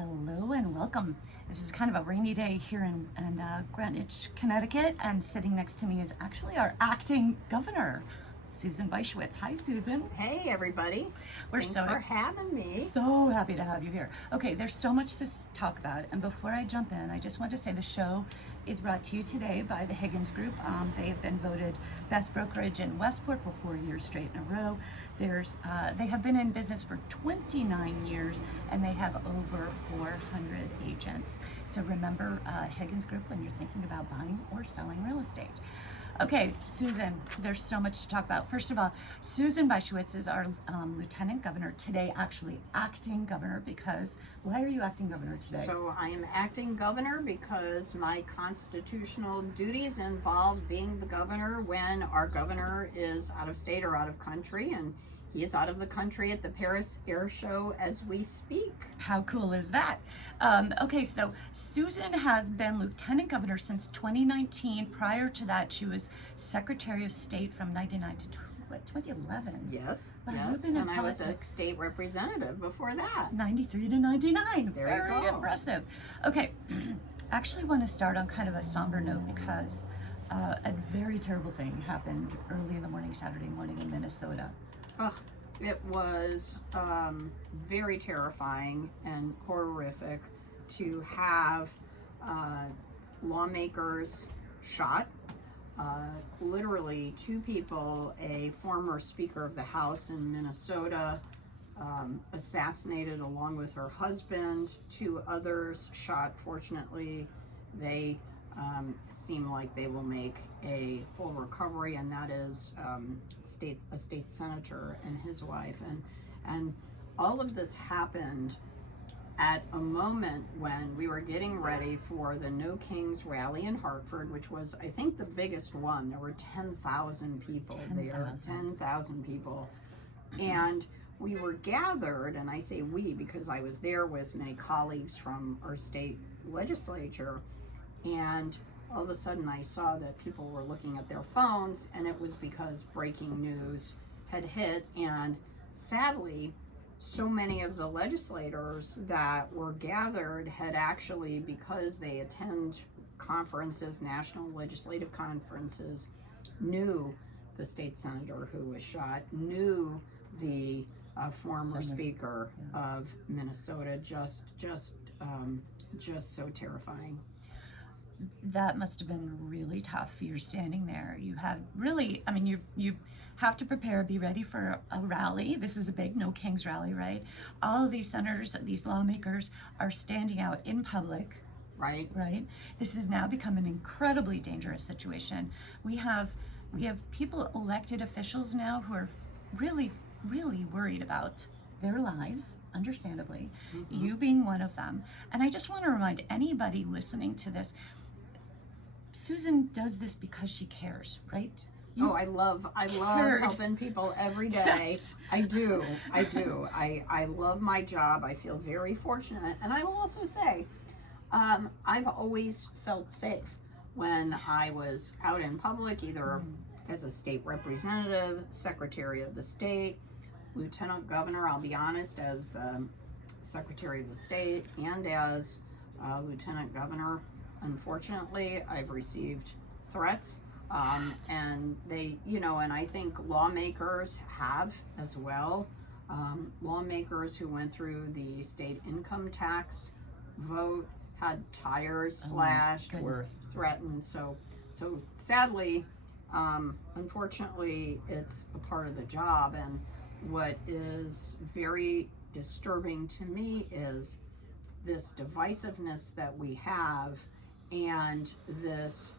Hello and welcome. This is kind of a rainy day here in Greenwich, Connecticut, and sitting next to me is actually our acting governor, Susan Bysiewicz. Hi, Susan. Hey, everybody. Thanks for having me. So happy to have you here. Okay, there's so much to talk about, and before I jump in, I just want to say the show is brought to you today by the Higgins Group. They have been voted best brokerage in Westport for 4 years straight in a row. They have been in business for 29 years, and they have over 400 agents. So remember Higgins Group when you're thinking about buying or selling real estate. Okay, Susan, there's so much to talk about. First of all, Susan Bysiewicz is our Lieutenant Governor today, actually acting governor, because why are you acting governor today? So I am acting governor because my constitutional duties involve being the governor when our governor is out of state or out of country, and he is out of the country at the Paris Air Show as we speak. How cool is that? Okay, so Susan has been Lieutenant Governor since 2019. Prior to that, she was Secretary of State from 99 to 2011. Yes, Wow, yes, you've been in and I was a politics. State representative before that. 93 to 99. There you Very go. impressive. Okay, actually want to start on kind of a somber note because a very terrible thing happened early in the morning, Saturday morning in Minnesota. Ugh, it was very terrifying and horrific to have lawmakers shot. Literally 2 people, a former Speaker of the House in Minnesota, assassinated along with her husband. 2 others shot. Fortunately, they seem like they will make a full recovery, and that is a state senator and his wife. And all of this happened at a moment when we were getting ready for the No Kings rally in Hartford, which was, I think, the biggest one. There were 10,000 people there, 10,000 people. And we were gathered, and I say we because I was there with many colleagues from our state legislature, and all of a sudden I saw that people were looking at their phones, and it was because breaking news had hit. And sadly, so many of the legislators that were gathered had actually, because they attend conferences, national legislative conferences, knew the state senator who was shot, knew the former Speaker of Minnesota. Just so terrifying. That must have been really tough. You're standing there. You have really, I mean, you have to prepare, be ready for a rally. This is a big No Kings rally, right? All of these senators, these lawmakers are standing out in public. Right. Right. This has now become an incredibly dangerous situation. We have people, elected officials now, who are really, really worried about their lives, understandably, you being one of them. And I just want to remind anybody listening to this, Susan does this because she cares, right? I love helping people every day. Yes. I do. I love my job. I feel very fortunate. And I will also say, I've always felt safe when I was out in public, either as a state representative, Secretary of the State, Lieutenant Governor, I'll be honest, as Secretary of the State, and as Lieutenant Governor. Unfortunately, I've received threats, and they, and I think lawmakers have as well. Lawmakers who went through the state income tax vote had tires slashed, were threatened. So sadly, unfortunately, it's a part of the job. And what is very disturbing to me is this divisiveness that we have, and this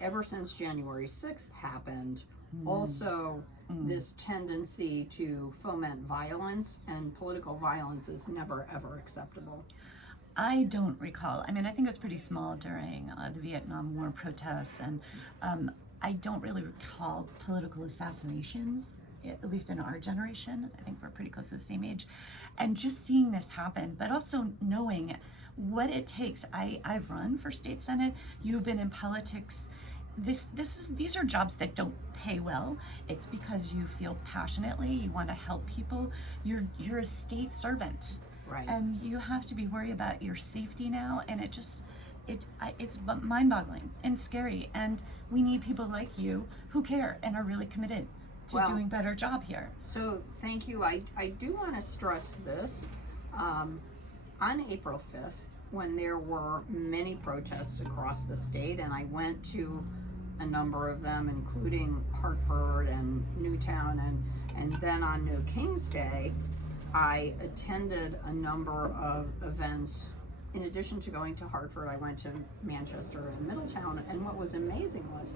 ever since January 6th happened, also this tendency to foment violence, and political violence is never ever acceptable. I don't recall. I mean, I think it was pretty small during the Vietnam War protests, and I don't really recall political assassinations, at least in our generation. I think we're pretty close to the same age. And just seeing this happen, but also knowing what it takes. I've run for state senate. You've been in politics. These are jobs that don't pay well. It's because you feel passionately, you want to help people. You're a state servant. Right. And you have to be worried about your safety now, and it's mind-boggling and scary. And we need people like you who care and are really committed to Well, doing better job here. So thank you. I do want to stress this. On April 5th, when there were many protests across the state, and I went to a number of them, including Hartford and Newtown, and then on New King's Day, I attended a number of events. In addition to going to Hartford, I went to Manchester and Middletown, and what was amazing was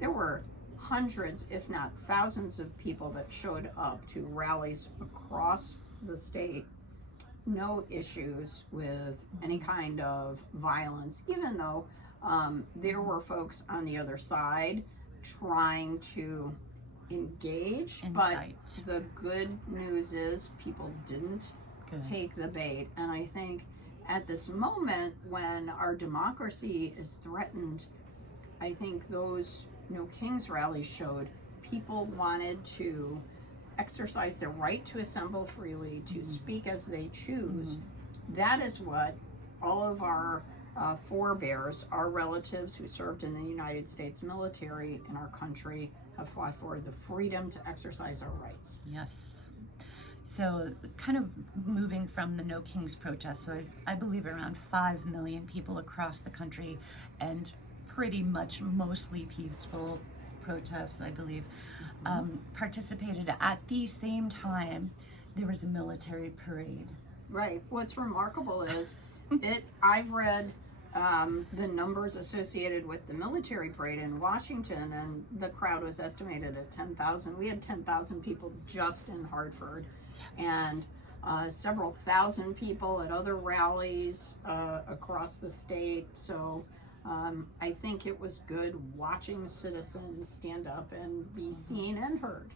there were hundreds, if not thousands, of people that showed up to rallies across the state. No issues with any kind of violence, even though there were folks on the other side trying to engage. Incite. But the good news is people didn't take the bait. And I think at this moment when our democracy is threatened, I think those No Kings rallies showed people wanted to exercise their right to assemble freely, to speak as they choose. That is what all of our forebears, our relatives who served in the United States military in our country, have fought for, the freedom to exercise our rights. Yes. So kind of moving from the No Kings protest, so I believe around 5 million people across the country, and pretty much mostly peaceful protests, I believe, participated. At the same time, there was a military parade. Right. What's remarkable is I've read the numbers associated with the military parade in Washington, and the crowd was estimated at 10,000. We had 10,000 people just in Hartford, and several thousand people at other rallies across the state. So I think it was good watching citizens stand up and be seen and heard.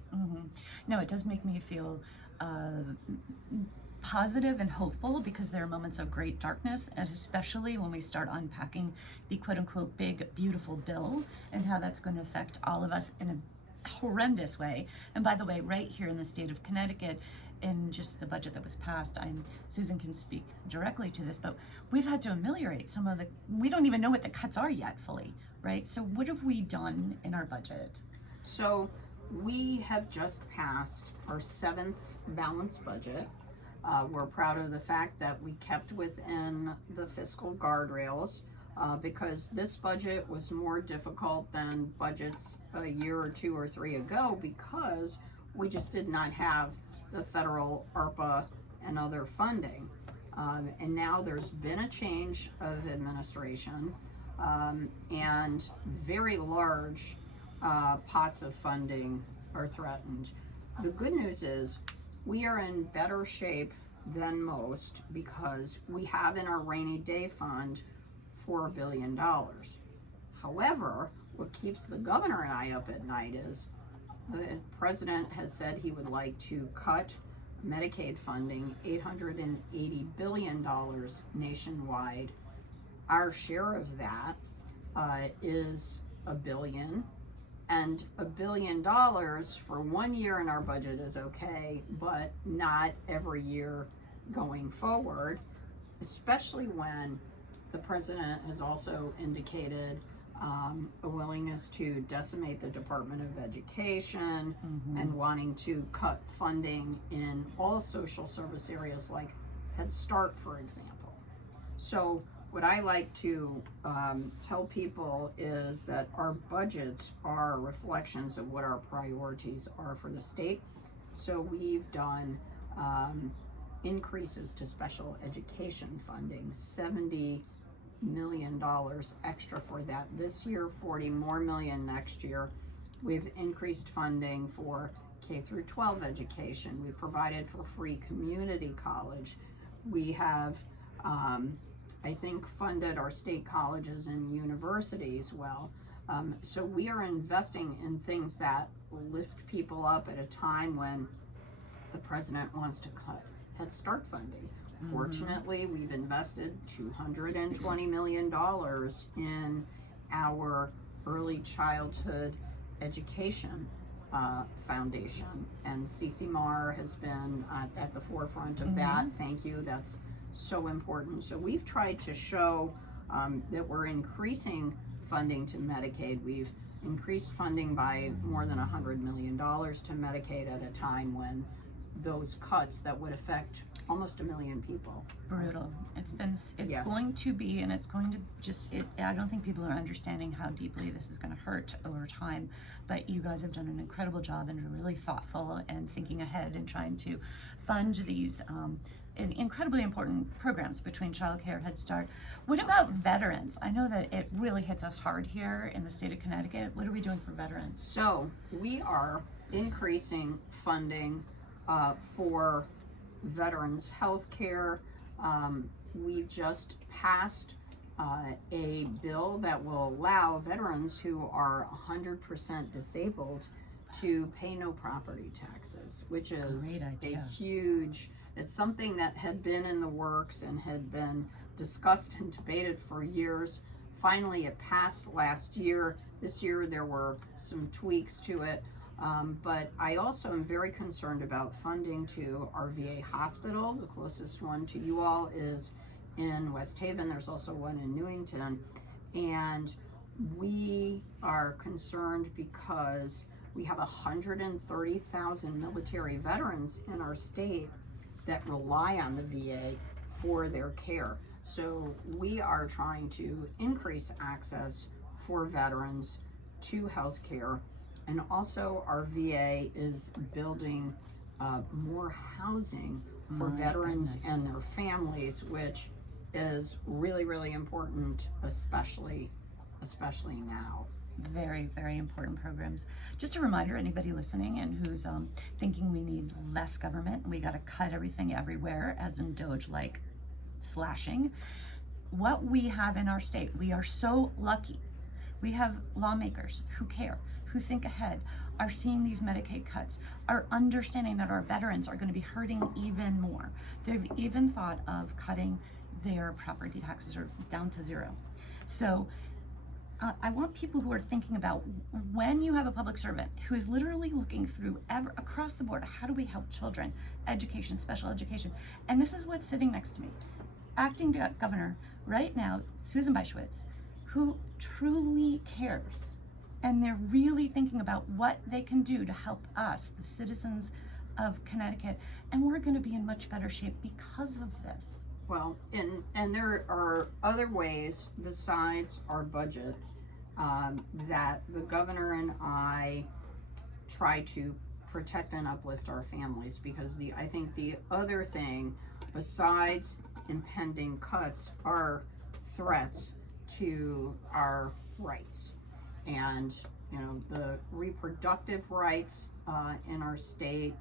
No, it does make me feel positive and hopeful, because there are moments of great darkness, and especially when we start unpacking the quote-unquote big beautiful bill and how that's going to affect all of us in a horrendous way. And by the way, right here in the state of Connecticut, in just the budget that was passed, Susan can speak directly to this, but we've had to ameliorate some of we don't even know what the cuts are yet fully, right? So what have we done in our budget? So we have just passed our 7th balanced budget. We're proud of the fact that we kept within the fiscal guardrails, because this budget was more difficult than budgets a year or 2 or 3 ago, because we just did not have the federal ARPA and other funding. And now there's been a change of administration, and very large pots of funding are threatened. The good news is we are in better shape than most, because we have in our rainy day fund $4 billion. However, what keeps the governor and I up at night is the president has said he would like to cut Medicaid funding $880 billion nationwide. Our share of that is $1 billion. And $1 billion for 1 year in our budget is okay, but not every year going forward, especially when the president has also indicated a willingness to decimate the Department of Education, and wanting to cut funding in all social service areas like Head Start, for example. So what I like to tell people is that our budgets are reflections of what our priorities are for the state. So we've done increases to special education funding, $70 million extra for that this year, 40 more million next year. We've increased funding for K through 12 education. We provided for free community college. We have I think funded our state colleges and universities well. So we are investing in things that lift people up at a time when the president wants to cut Head Start funding. Fortunately, we've invested $220 million in our early childhood education. Foundation, and CCMAR has been at the forefront of that. Thank you. That's so important. So we've tried to show that we're increasing funding to Medicaid. We've increased funding by more than $100 million to Medicaid at a time when those cuts that would affect almost 1 million people. Brutal. It's Yes. going to be, and it's going to I don't think people are understanding how deeply this is going to hurt over time, but you guys have done an incredible job and are really thoughtful and thinking ahead and trying to fund these incredibly important programs between childcare, Head Start. What about veterans? I know that it really hits us hard here in the state of Connecticut. What are we doing for veterans? So we are increasing funding for veterans health care. We just passed a bill that will allow veterans who are 100% disabled to pay no property taxes, which is a huge, it's something that had been in the works and had been discussed and debated for years. Finally, it passed last year. This year there were some tweaks to it. But I also am very concerned about funding to our VA hospital. The closest one to you all is in West Haven. There's also one in Newington. And we are concerned because we have 130,000 military veterans in our state that rely on the VA for their care. So we are trying to increase access for veterans to health care. And also our VA is building more housing for veterans and their families, which is really, really important, especially now. Very, very important programs. Just a reminder, anybody listening and who's thinking we need less government, we got to cut everything everywhere, as in Doge-like slashing. What we have in our state, we are so lucky. We have lawmakers who care, who think ahead, are seeing these Medicaid cuts, are understanding that our veterans are going to be hurting even more. They've even thought of cutting their property taxes or down to zero. So I want people who are thinking about when you have a public servant who is literally looking through across the board, how do we help children, education, special education? And this is what's sitting next to me. Acting governor right now, Susan Bysiewicz, who truly cares. And they're really thinking about what they can do to help us, the citizens of Connecticut. And we're going to be in much better shape because of this. Well, and there are other ways besides our budget that the governor and I try to protect and uplift our families, because I think the other thing besides impending cuts are threats to our rights. And the reproductive rights in our state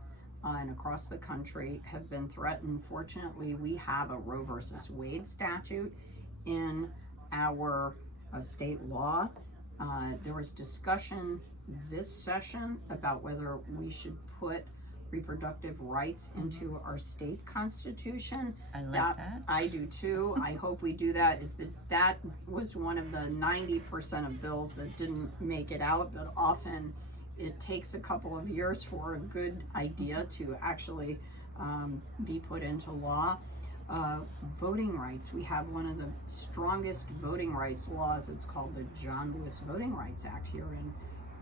and across the country have been threatened. Fortunately, we have a Roe versus Wade statute in our state law. There was discussion this session about whether we should put reproductive rights into our state constitution. I like that. I do too. I hope we do that. That was one of the 90% of bills that didn't make it out, but often it takes a couple of years for a good idea to actually be put into law. Voting rights. We have one of the strongest voting rights laws. It's called the John Lewis Voting Rights Act here in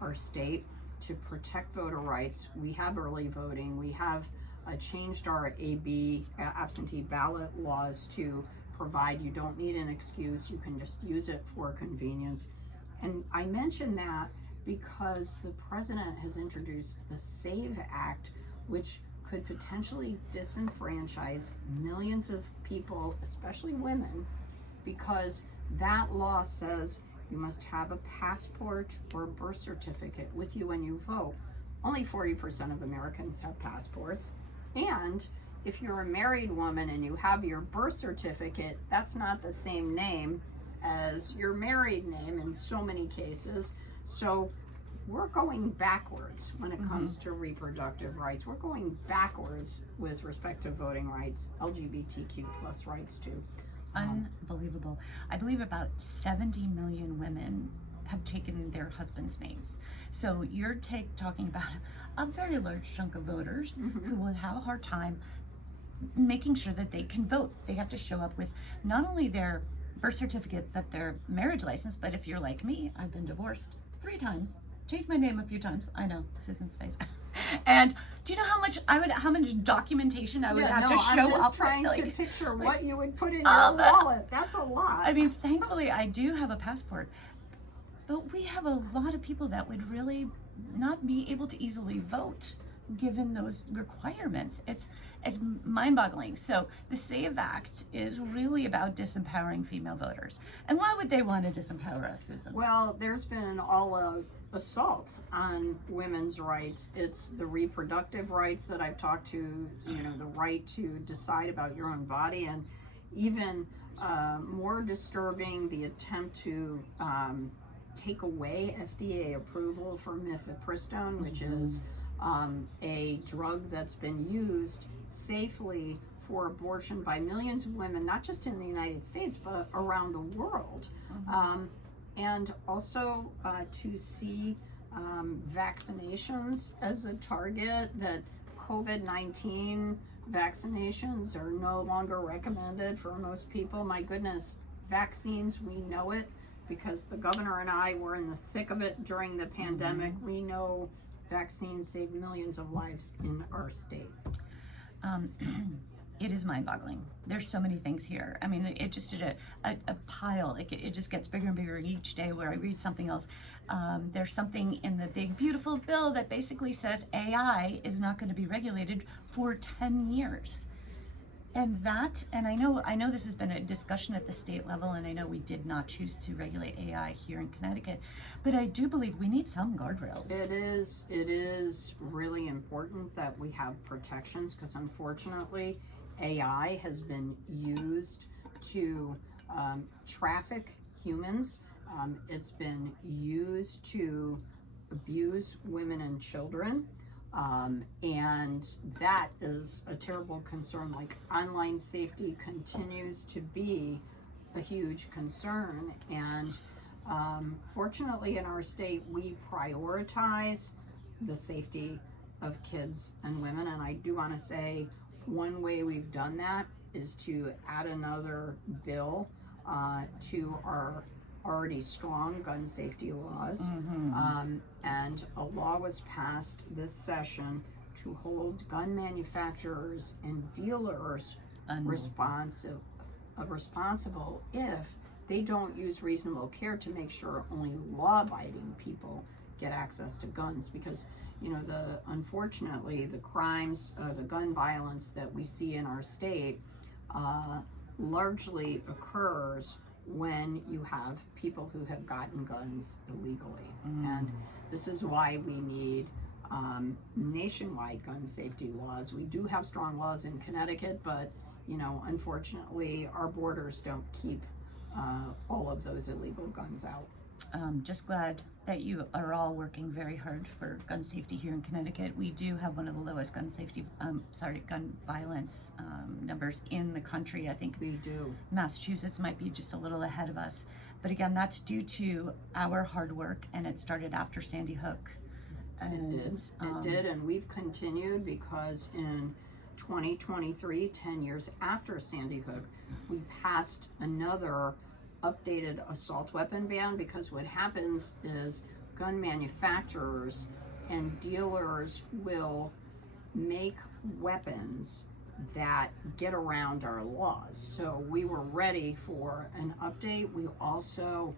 our state to protect voter rights. We have early voting. We have changed our absentee ballot laws to provide you don't need an excuse. You can just use it for convenience. And I mention that because the president has introduced the SAVE Act, which could potentially disenfranchise millions of people, especially women, because that law says you must have a passport or a birth certificate with you when you vote. Only 40% of Americans have passports. And if you're a married woman and you have your birth certificate, that's not the same name as your married name in so many cases. So we're going backwards when it comes to reproductive rights. We're going backwards with respect to voting rights, LGBTQ plus rights too. Unbelievable. I believe about 70 million women have taken their husbands' names. So you're talking about a very large chunk of voters who will have a hard time making sure that they can vote. They have to show up with not only their birth certificate, but their marriage license. But if you're like me, I've been divorced 3 times, changed my name a few times. I know, Susan's face. And do you know how much documentation I would have to show up with? I'm just trying to picture what you would put in your wallet. That's a lot. I mean, thankfully I do have a passport, but we have a lot of people that would really not be able to easily vote given those requirements. It's mind-boggling. So the SAVE Act is really about disempowering female voters. And why would they want to disempower us, Susan? Well, there's been an all-out assault on women's rights. It's the reproductive rights that I've talked to, the right to decide about your own body, and even more disturbing, the attempt to take away FDA approval for mifepristone, which is a drug that's been used safely for abortion by millions of women, not just in the United States, but around the world. And also to see vaccinations as a target, that COVID-19 vaccinations are no longer recommended for most people. My goodness, vaccines, we know it because the governor and I were in the thick of it during the pandemic. We know vaccines save millions of lives in our state. It is mind-boggling. There's so many things here. I mean, it just did a pile. It just gets bigger and bigger each day where I read something else. There's something in the big, beautiful bill that basically says AI is not going to be regulated for 10 years. And I know this has been a discussion at the state level, and I know we did not choose to regulate AI here in Connecticut, but I do believe we need some guardrails. It is really important that we have protections, because unfortunately, AI has been used to traffic humans. It's been used to abuse women and children. And that is a terrible concern. Like, online safety continues to be a huge concern. And fortunately in our state, we prioritize the safety of kids and women. And I do want to say, one way we've done that is to add another bill to our already strong gun safety laws. And a law was passed this session to hold gun manufacturers and dealers responsible if they don't use reasonable care to make sure only law-abiding people get access to guns. Because unfortunately the crimes, the gun violence that we see in our state largely occurs when you have people who have gotten guns illegally. And this is why we need nationwide gun safety laws. We do have strong laws in Connecticut, but unfortunately our borders don't keep all of those illegal guns out. Just glad that you are all working very hard for gun safety here in Connecticut. We do have one of the lowest gun violence numbers in the country. I think we do. Massachusetts might be just a little ahead of us. But again, that's due to our hard work, and it started after Sandy Hook. And it did, and we've continued, because in 2023, 10 years after Sandy Hook, we passed another updated assault weapon ban, because what happens is gun manufacturers and dealers will make weapons that get around our laws. So we were ready for an update. We also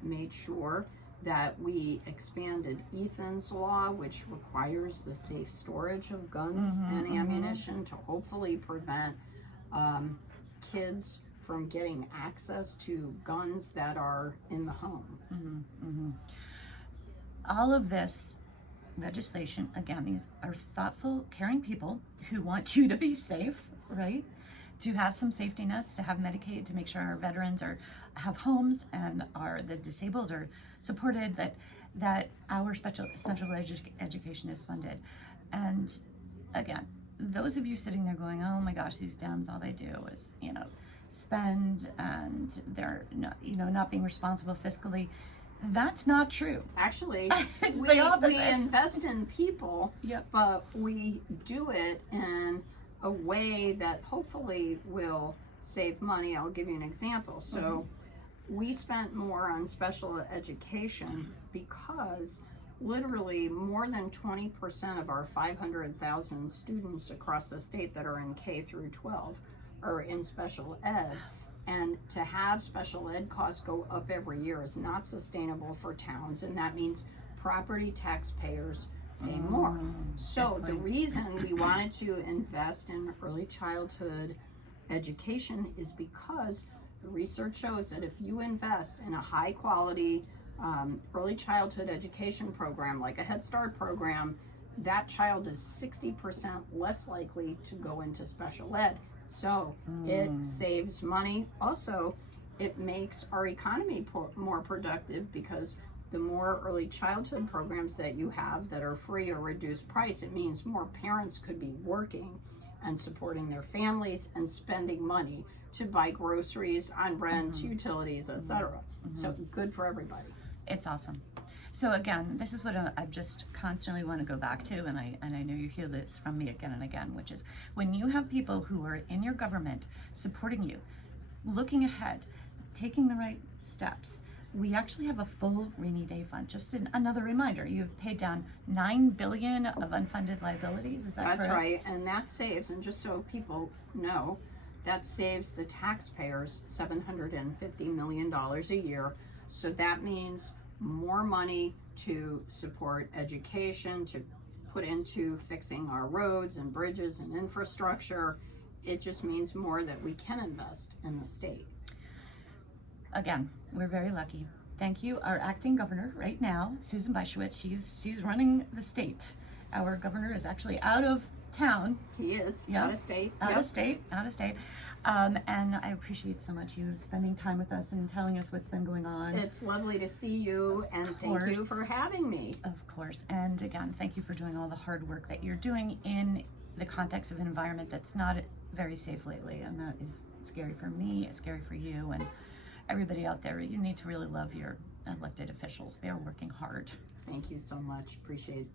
made sure that we expanded Ethan's law, which requires the safe storage of guns and ammunition to hopefully prevent kids from getting access to guns that are in the home. All of this legislation, again, these are thoughtful, caring people who want you to be safe, right? To have some safety nets, to have Medicaid, to make sure our veterans have homes, and the disabled are supported, that our special education is funded. And again, those of you sitting there going, oh my gosh, these Dems, all they do is, spend, and they're not being responsible fiscally. That's not true. Actually, It's we, the opposite. we invest in people, Yep. but we do it in a way that hopefully will save money. I'll give you an example. So we spent more on special education because literally more than 20% of our 500,000 students across the state that are in K through 12 are in special ed. And to have special ed costs go up every year is not sustainable for towns, and that means property taxpayers pay more. So the reason we wanted to invest in early childhood education is because the research shows that if you invest in a high quality early childhood education program like a Head Start program, that child is 60% less likely to go into special ed. So it saves money. Also, it makes our economy more productive because the more early childhood programs that you have that are free or reduced price, it means more parents could be working and supporting their families and spending money to buy groceries, on rent, utilities, etc. So good for everybody. It's awesome. So again, this is what I just constantly want to go back to, and I know you hear this from me again and again, which is when you have people who are in your government supporting you, looking ahead, taking the right steps. We actually have a full rainy day fund. Just another reminder, you've paid down $9 billion of unfunded liabilities. Is that correct? That's right, and that saves, and just so people know, that saves the taxpayers $750 million a year. So that means more money to support education, to put into fixing our roads and bridges and infrastructure. It just means more that we can invest in the state. Again, we're very lucky. Thank you. Our acting governor right now, Susan Bysiewicz, she's running the state. Our governor is actually out of town. He is, Yep. out of state. Out Yep. of state. And I appreciate so much you spending time with us and telling us what's been going on. It's lovely to see you, and thank you course. for having me. Of course. And again, thank you for doing all the hard work that you're doing in the context of an environment that's not very safe lately. And that is scary for me, it's scary for you, and everybody out there. You need to really love your elected officials. They're working hard. Thank you so much. Appreciate it.